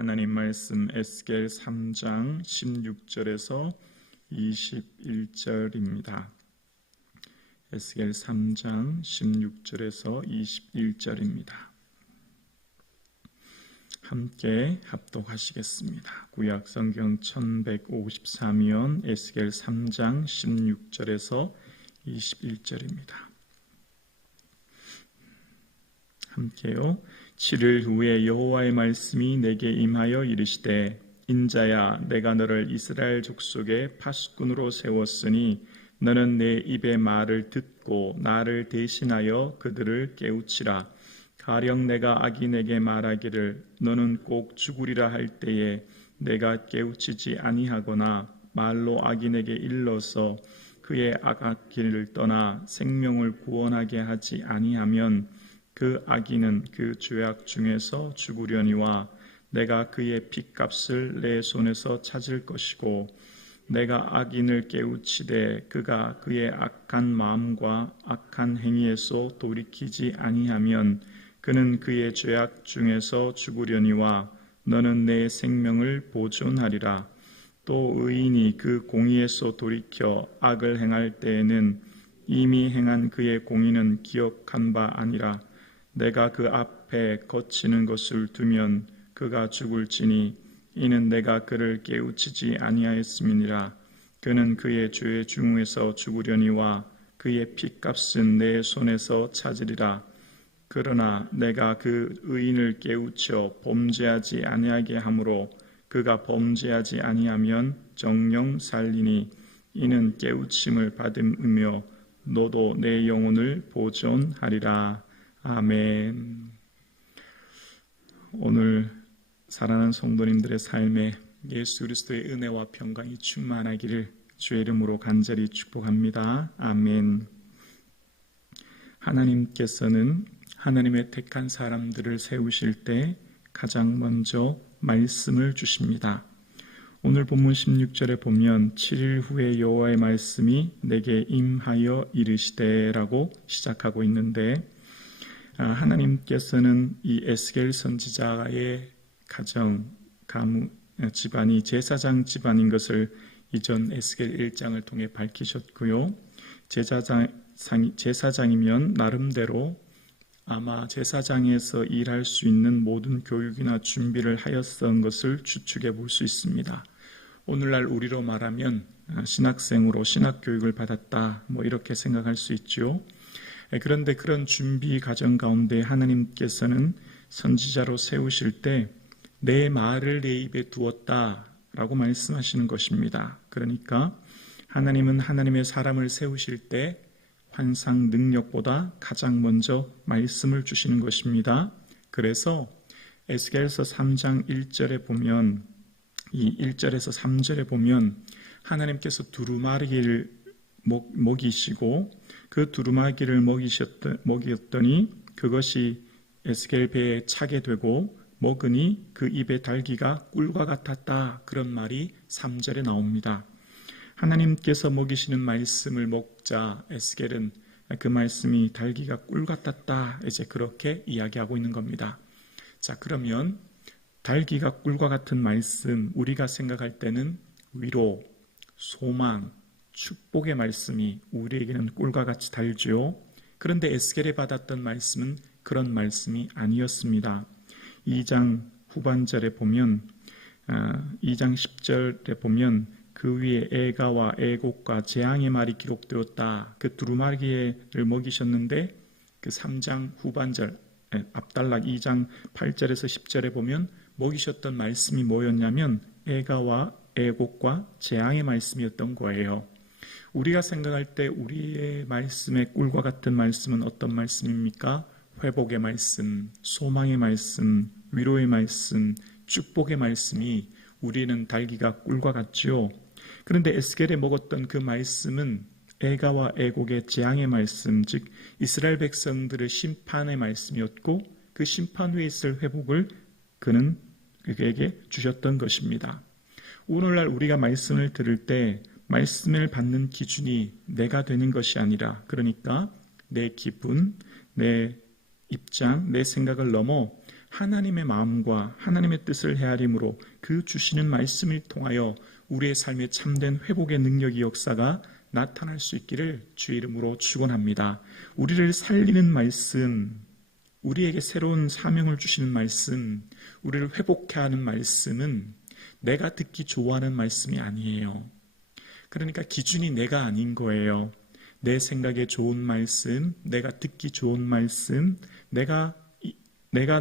하나님 말씀 에스겔 3장 16절에서 21절입니다. 에스겔 3장 16절에서 21절입니다. 함께 합독하시겠습니다. 구약 성경 1153면 에스겔 3장 16절에서 21절입니다. 함께요. 7일 후에 여호와의 말씀이 내게 임하여 이르시되 인자야 내가 너를 이스라엘 족속의 파수꾼으로 세웠으니 너는 내 입의 말을 듣고 나를 대신하여 그들을 깨우치라. 가령 내가 악인에게 말하기를 너는 꼭 죽으리라 할 때에 내가 깨우치지 아니하거나 말로 악인에게 일러서 그의 악길을 떠나 생명을 구원하게 하지 아니하면 그 악인은 그 죄악 중에서 죽으려니와 내가 그의 핏값을 내 손에서 찾을 것이고 내가 악인을 깨우치되 그가 그의 악한 마음과 악한 행위에서 돌이키지 아니하면 그는 그의 죄악 중에서 죽으려니와 너는 내 생명을 보존하리라. 또 의인이 그 공의에서 돌이켜 악을 행할 때에는 이미 행한 그의 공의는 기억한 바 아니라 내가 그 앞에 거치는 것을 두면 그가 죽을지니 이는 내가 그를 깨우치지 아니하였음이니라. 그는 그의 죄 중에서 죽으려니와 그의 핏값은 내 손에서 찾으리라. 그러나 내가 그 의인을 깨우쳐 범죄하지 아니하게 하므로 그가 범죄하지 아니하면 정령 살리니 이는 깨우침을 받음이며 너도 내 영혼을 보존하리라. 아멘. 오늘 사랑하는 성도님들의 삶에 예수 그리스도의 은혜와 평강이 충만하기를 주의 이름으로 간절히 축복합니다. 아멘. 하나님께서는 하나님의 택한 사람들을 세우실 때 가장 먼저 말씀을 주십니다. 오늘 본문 16절에 보면 7일 후에 여호와의 말씀이 내게 임하여 이르시되라고 시작하고 있는데 하나님께서는 이 에스겔 선지자의 가정, 집안이 제사장 집안인 것을 이전 에스겔 1장을 통해 밝히셨고요. 제사장이면 나름대로 아마 제사장에서 일할 수 있는 모든 교육이나 준비를 하였던 것을 추측해 볼 수 있습니다. 오늘날 우리로 말하면 신학생으로 신학교육을 받았다 이렇게 생각할 수 있죠. 그런데 그런 준비 과정 가운데 하나님께서는 선지자로 세우실 때 내 말을 내 입에 두었다라고 말씀하시는 것입니다. 그러니까 하나님은 하나님의 사람을 세우실 때 환상 능력보다 가장 먼저 말씀을 주시는 것입니다. 그래서 에스겔서 3장 1절에 보면 이 1절에서 3절에 보면 하나님께서 두루마기를 먹이시고 그 두루마기를 먹였더니 그것이 에스겔 배에 차게 되고 먹으니 그 입의 달기가 꿀과 같았다. 그런 말이 3절에 나옵니다. 하나님께서 먹이시는 말씀을 먹자 에스겔은 그 말씀이 달기가 꿀 같았다. 이제 그렇게 이야기하고 있는 겁니다. 자, 그러면 달기가 꿀과 같은 말씀 우리가 생각할 때는 위로, 소망, 축복의 말씀이 우리에게는 꿀과 같이 달죠. 그런데 에스겔에 받았던 말씀은 그런 말씀이 아니었습니다. 2장 후반절에 보면 2장 10절에 보면 그 위에 애가와 애곡과 재앙의 말이 기록되었다. 그 두루마기를 먹이셨는데 그 3장 후반절 앞단락 2장 8절에서 10절에 보면 먹이셨던 말씀이 뭐였냐면 애가와 애곡과 재앙의 말씀이었던 거예요. 우리가 생각할 때 우리의 말씀의 꿀과 같은 말씀은 어떤 말씀입니까? 회복의 말씀, 소망의 말씀, 위로의 말씀, 축복의 말씀이 우리는 달기가 꿀과 같죠. 그런데 에스겔에 먹었던 그 말씀은 애가와 애곡의 재앙의 말씀, 즉 이스라엘 백성들의 심판의 말씀이었고 그 심판 후에 있을 회복을 그는 그에게 주셨던 것입니다. 오늘날 우리가 말씀을 들을 때 말씀을 받는 기준이 내가 되는 것이 아니라 그러니까 내 기분, 내 입장, 내 생각을 넘어 하나님의 마음과 하나님의 뜻을 헤아림으로 그 주시는 말씀을 통하여 우리의 삶에 참된 회복의 능력이 역사가 나타날 수 있기를 주의 이름으로 축원합니다. 우리를 살리는 말씀, 우리에게 새로운 사명을 주시는 말씀, 우리를 회복케 하는 말씀은 내가 듣기 좋아하는 말씀이 아니에요. 그러니까 기준이 내가 아닌 거예요. 내 생각에 좋은 말씀, 내가 듣기 좋은 말씀, 내가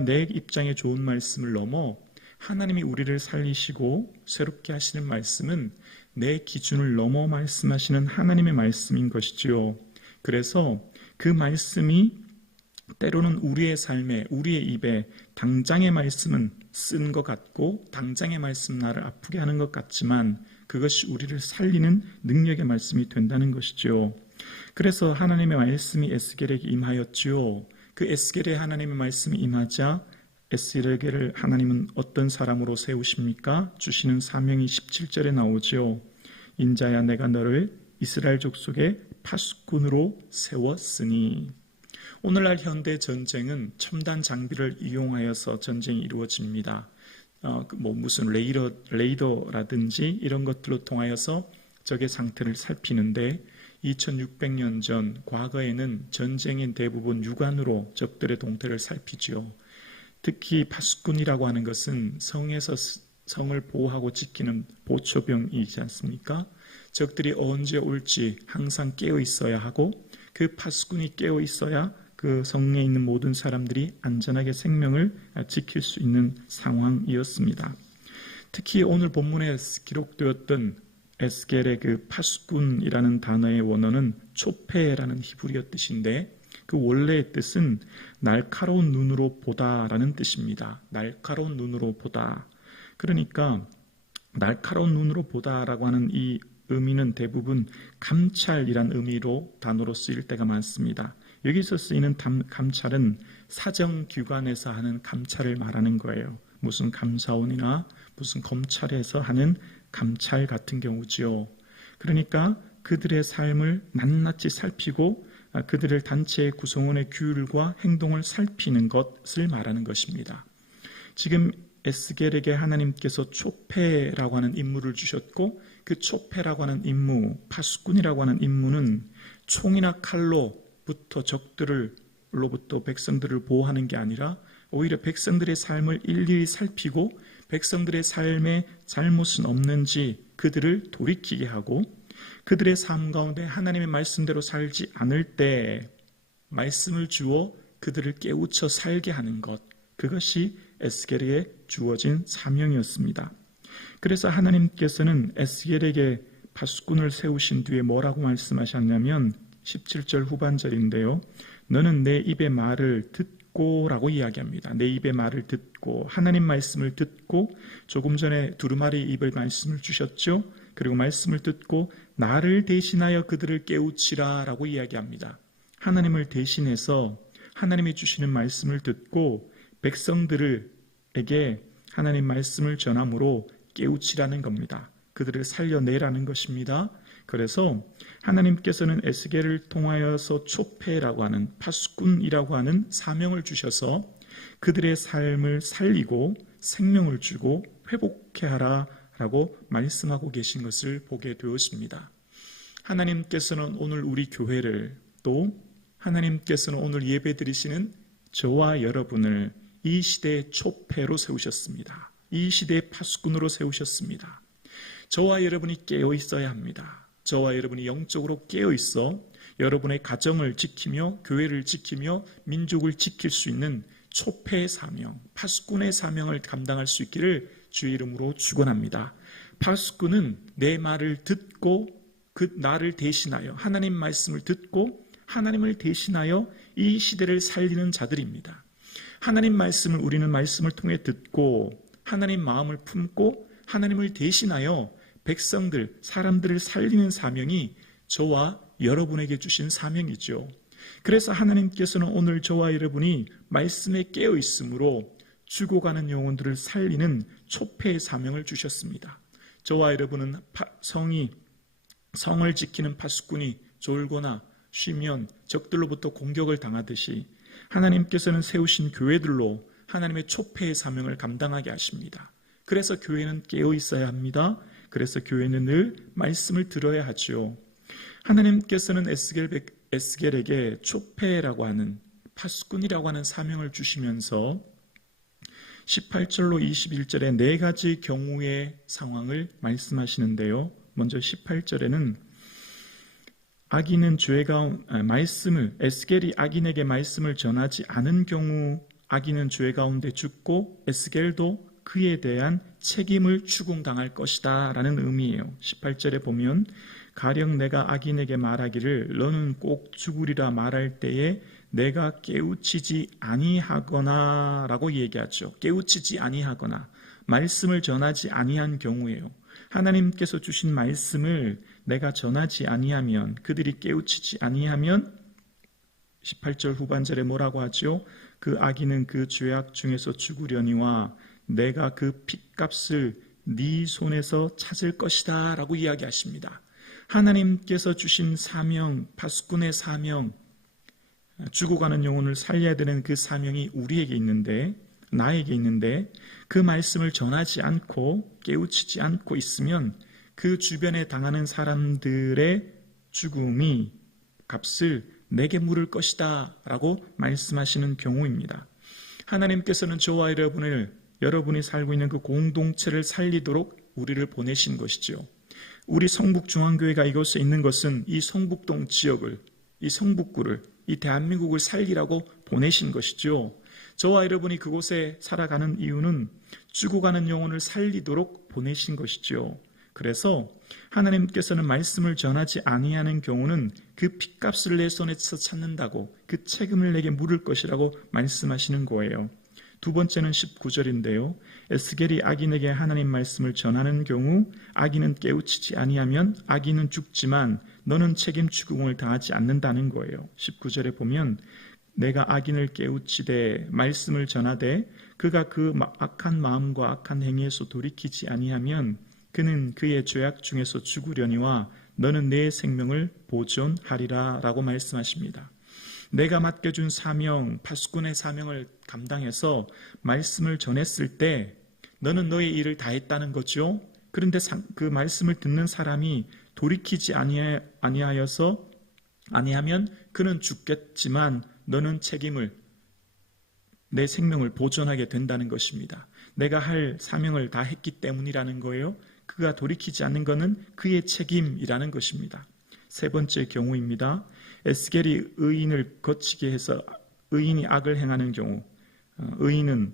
내 입장에 좋은 말씀을 넘어 하나님이 우리를 살리시고 새롭게 하시는 말씀은 내 기준을 넘어 말씀하시는 하나님의 말씀인 것이지요. 그래서 그 말씀이 때로는 우리의 삶에, 우리의 입에 당장의 말씀은 쓴 것 같고 당장의 말씀 나를 아프게 하는 것 같지만 그것이 우리를 살리는 능력의 말씀이 된다는 것이죠. 그래서 하나님의 말씀이 에스겔에게 임하였지요. 그 에스겔에 하나님의 말씀이 임하자 에스겔을 하나님은 어떤 사람으로 세우십니까? 주시는 사명이 17절에 나오죠. 인자야 내가 너를 이스라엘 족속의 파수꾼으로 세웠으니. 오늘날 현대 전쟁은 첨단 장비를 이용하여서 전쟁이 이루어집니다. 무슨 레이더라든지 이런 것들로 통하여서 적의 상태를 살피는데 2600년 전 과거에는 전쟁인 대부분 육안으로 적들의 동태를 살피지요. 특히 파수꾼이라고 하는 것은 성에서 성을 보호하고 지키는 보초병이지 않습니까? 적들이 언제 올지 항상 깨어 있어야 하고 그 파수꾼이 깨어 있어야 그 성에 있는 모든 사람들이 안전하게 생명을 지킬 수 있는 상황이었습니다. 특히 오늘 본문에 기록되었던 에스겔의 그 파수꾼이라는 단어의 원어는 초페라는 히브리어 뜻인데 그 원래의 뜻은 날카로운 눈으로 보다라는 뜻입니다. 날카로운 눈으로 보다. 그러니까 날카로운 눈으로 보다라고 하는 이 의미는 대부분 감찰이란 의미로 단어로 쓰일 때가 많습니다. 여기서 쓰이는 감찰은 사정기관에서 하는 감찰을 말하는 거예요. 무슨 감사원이나 무슨 검찰에서 하는 감찰 같은 경우지요. 그러니까 그들의 삶을 낱낱이 살피고 그들을 단체의 구성원의 규율과 행동을 살피는 것을 말하는 것입니다. 지금 에스겔에게 하나님께서 초페라고 하는 임무를 주셨고 그 초페라고 하는 임무, 파수꾼이라고 하는 임무는 총이나 칼로부터 적들로부터 백성들을 보호하는 게 아니라 오히려 백성들의 삶을 일일이 살피고 백성들의 삶에 잘못은 없는지 그들을 돌이키게 하고 그들의 삶 가운데 하나님의 말씀대로 살지 않을 때 말씀을 주어 그들을 깨우쳐 살게 하는 것, 그것이 에스겔에게 주어진 사명이었습니다. 그래서 하나님께서는 에스겔에게 파수꾼을 세우신 뒤에 뭐라고 말씀하셨냐면 17절 후반절인데요. 너는 내 입의 말을 듣고 라고 이야기합니다. 내 입의 말을 듣고 하나님 말씀을 듣고 조금 전에 두루마리 입을 말씀을 주셨죠. 그리고 말씀을 듣고 나를 대신하여 그들을 깨우치라 라고 이야기합니다. 하나님을 대신해서 하나님이 주시는 말씀을 듣고 백성들에게 하나님 말씀을 전함으로 깨우치라는 겁니다. 그들을 살려내라는 것입니다. 그래서 하나님께서는 에스겔을 통하여서 초페라고 하는 파수꾼이라고 하는 사명을 주셔서 그들의 삶을 살리고 생명을 주고 회복케 하라 라고 말씀하고 계신 것을 보게 되었습니다. 하나님께서는 오늘 우리 교회를 또 하나님께서는 오늘 예배 드리시는 저와 여러분을 이 시대의 초패로 세우셨습니다. 이 시대의 파수꾼으로 세우셨습니다. 저와 여러분이 깨어 있어야 합니다. 저와 여러분이 영적으로 깨어 있어 여러분의 가정을 지키며 교회를 지키며 민족을 지킬 수 있는 초패의 사명, 파수꾼의 사명을 감당할 수 있기를 주의 이름으로 축원합니다. 파수꾼은 내 말을 듣고 그 나를 대신하여 하나님 말씀을 듣고 하나님을 대신하여 이 시대를 살리는 자들입니다. 하나님 말씀을 우리는 말씀을 통해 듣고 하나님 마음을 품고 하나님을 대신하여 백성들, 사람들을 살리는 사명이 저와 여러분에게 주신 사명이죠. 그래서 하나님께서는 오늘 저와 여러분이 말씀에 깨어 있으므로 죽어가는 영혼들을 살리는 초패의 사명을 주셨습니다. 저와 여러분은 성을 지키는 파수꾼이 졸거나 쉬면 적들로부터 공격을 당하듯이 하나님께서는 세우신 교회들로 하나님의 촉폐의 사명을 감당하게 하십니다. 그래서 교회는 깨어 있어야 합니다. 그래서 교회는 늘 말씀을 들어야 하죠. 하나님께서는 에스겔에게 촉폐라고 하는 파수꾼이라고 하는 사명을 주시면서 18절로 21절에 네 가지 경우의 상황을 말씀하시는데요. 먼저 18절에는 에스겔이 악인에게 말씀을 전하지 않은 경우 악인은 죄 가운데 죽고 에스겔도 그에 대한 책임을 추궁당할 것이다 라는 의미예요. 18절에 보면 가령 내가 악인에게 말하기를 너는 꼭 죽으리라 말할 때에 내가 깨우치지 아니하거나 라고 얘기하죠. 깨우치지 아니하거나 말씀을 전하지 아니한 경우예요. 하나님께서 주신 말씀을 내가 전하지 아니하면, 그들이 깨우치지 아니하면 18절 후반절에 뭐라고 하죠? 그 악인은 그 죄악 중에서 죽으려니와 내가 그 핏값을 네 손에서 찾을 것이다 라고 이야기하십니다. 하나님께서 주신 사명, 파수꾼의 사명, 죽어가는 영혼을 살려야 되는 그 사명이 우리에게 있는데, 나에게 있는데 그 말씀을 전하지 않고 깨우치지 않고 있으면 그 주변에 당하는 사람들의 죽음이 값을 내게 물을 것이다 라고 말씀하시는 경우입니다. 하나님께서는 저와 여러분이 살고 있는 그 공동체를 살리도록 우리를 보내신 것이죠. 우리 성북중앙교회가 이곳에 있는 것은 이 성북동 지역을, 이 성북구를, 이 대한민국을 살리라고 보내신 것이죠. 저와 여러분이 그곳에 살아가는 이유는 죽어가는 영혼을 살리도록 보내신 것이죠. 그래서 하나님께서는 말씀을 전하지 아니하는 경우는 그 핏값을 내 손에서 찾는다고, 그 책임을 내게 물을 것이라고 말씀하시는 거예요. 두 번째는 19절인데요. 에스겔이 악인에게 하나님 말씀을 전하는 경우 악인은 깨우치지 아니하면 악인은 죽지만 너는 책임 추궁을 당하지 않는다는 거예요. 19절에 보면 내가 악인을 깨우치되 말씀을 전하되 그가 그 악한 마음과 악한 행위에서 돌이키지 아니하면 그는 그의 죄악 중에서 죽으려니와 너는 내 생명을 보존하리라 라고 말씀하십니다. 내가 맡겨준 사명, 파수꾼의 사명을 감당해서 말씀을 전했을 때 너는 너의 일을 다했다는 거죠. 그런데 그 말씀을 듣는 사람이 돌이키지 아니하면 그는 죽겠지만 너는 내 생명을 보존하게 된다는 것입니다. 내가 할 사명을 다 했기 때문이라는 거예요. 그가 돌이키지 않는 것은 그의 책임이라는 것입니다. 세 번째 경우입니다. 에스겔이 의인을 거치게 해서 의인이 악을 행하는 경우, 의인은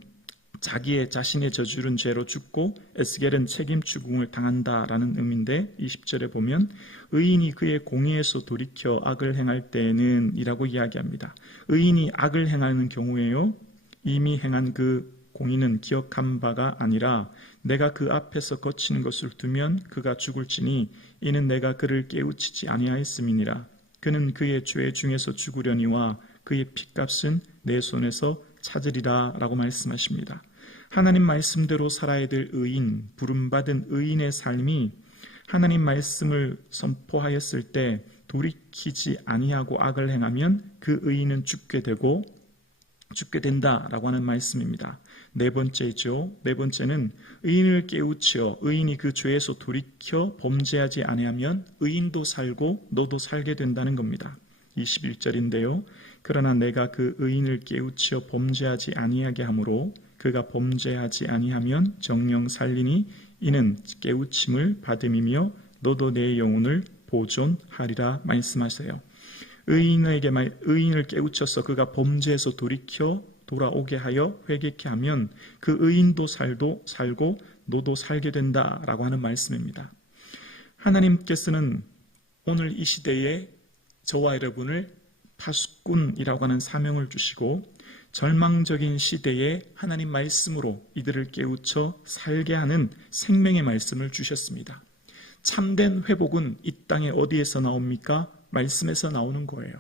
자신의 저지른 죄로 죽고 에스겔은 책임 추궁을 당한다라는 의미인데 20절에 보면 의인이 그의 공의에서 돌이켜 악을 행할 때는 이라고 이야기합니다. 의인이 악을 행하는 경우에요, 이미 행한 그 공의는 기억한 바가 아니라 내가 그 앞에서 거치는 것을 두면 그가 죽을지니 이는 내가 그를 깨우치지 아니하였음이니라. 그는 그의 죄 중에서 죽으려니와 그의 핏값은 내 손에서 찾으리라 라고 말씀하십니다. 하나님 말씀대로 살아야 될 의인, 부름받은 의인의 삶이 하나님 말씀을 선포하였을 때 돌이키지 아니하고 악을 행하면 그 의인은 죽게 된다라고 하는 말씀입니다. 네 번째는 의인을 깨우쳐 의인이 그 죄에서 돌이켜 범죄하지 아니하면 의인도 살고 너도 살게 된다는 겁니다. 21절인데요. 그러나 내가 그 의인을 깨우쳐 범죄하지 아니하게 하므로 그가 범죄하지 아니하면 정령 살리니 이는 깨우침을 받음이며 너도 내 영혼을 보존하리라 말씀하세요. 의인을 깨우쳐서 그가 범죄에서 돌아오게 하여 회개케 하면 그 의인도 살고 너도 살게 된다라고 하는 말씀입니다. 하나님께서는 오늘 이 시대에 저와 여러분을 파수꾼이라고 하는 사명을 주시고 절망적인 시대에 하나님 말씀으로 이들을 깨우쳐 살게 하는 생명의 말씀을 주셨습니다. 참된 회복은 이 땅에 어디에서 나옵니까? 말씀에서 나오는 거예요.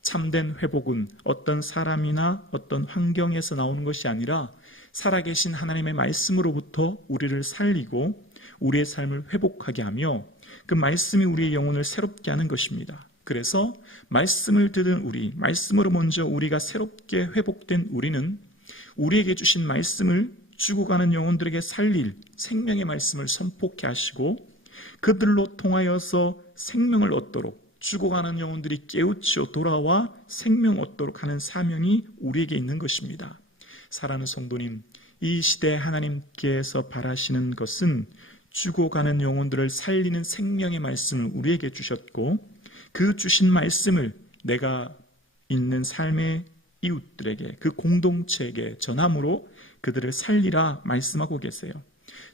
참된 회복은 어떤 사람이나 어떤 환경에서 나오는 것이 아니라 살아계신 하나님의 말씀으로부터 우리를 살리고 우리의 삶을 회복하게 하며 그 말씀이 우리의 영혼을 새롭게 하는 것입니다. 그래서 말씀을 들은 말씀으로 먼저 우리가 새롭게 회복된 우리는 우리에게 주신 말씀을 죽어가는 영혼들에게 살릴 생명의 말씀을 선포케 하시고 그들로 통하여서 생명을 얻도록 죽어가는 영혼들이 깨우쳐 돌아와 생명 얻도록 하는 사명이 우리에게 있는 것입니다. 사랑하는 성도님, 이 시대에 하나님께서 바라시는 것은 죽어가는 영혼들을 살리는 생명의 말씀을 우리에게 주셨고 그 주신 말씀을 내가 있는 삶의 이웃들에게 그 공동체에게 전함으로 그들을 살리라 말씀하고 계세요.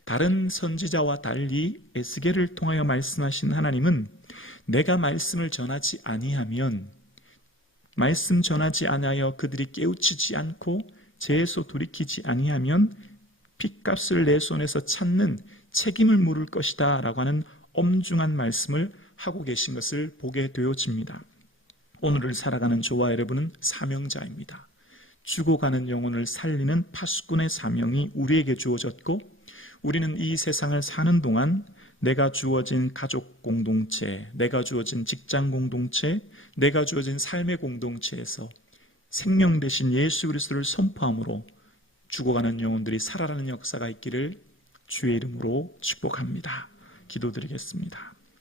다른 선지자와 달리 에스겔을 통하여 말씀하신 하나님은 내가 말씀을 전하지 아니하면 말씀 전하지 아니하여 그들이 깨우치지 않고 죄에서 돌이키지 아니하면 핏값을 내 손에서 찾는 책임을 물을 것이다 라고 하는 엄중한 말씀을 하고 계신 것을 보게 되어집니다. 오늘을 살아가는 저와 여러분은 사명자입니다. 죽어가는 영혼을 살리는 파수꾼의 사명이 우리에게 주어졌고 우리는 이 세상을 사는 동안 내가 주어진 가족 공동체, 내가 주어진 직장 공동체, 내가 주어진 삶의 공동체에서 생명 대신 예수 그리스도를 선포함으로 죽어가는 영혼들이 살아나는 역사가 있기를 주의 이름으로 축복합니다. 기도드리겠습니다.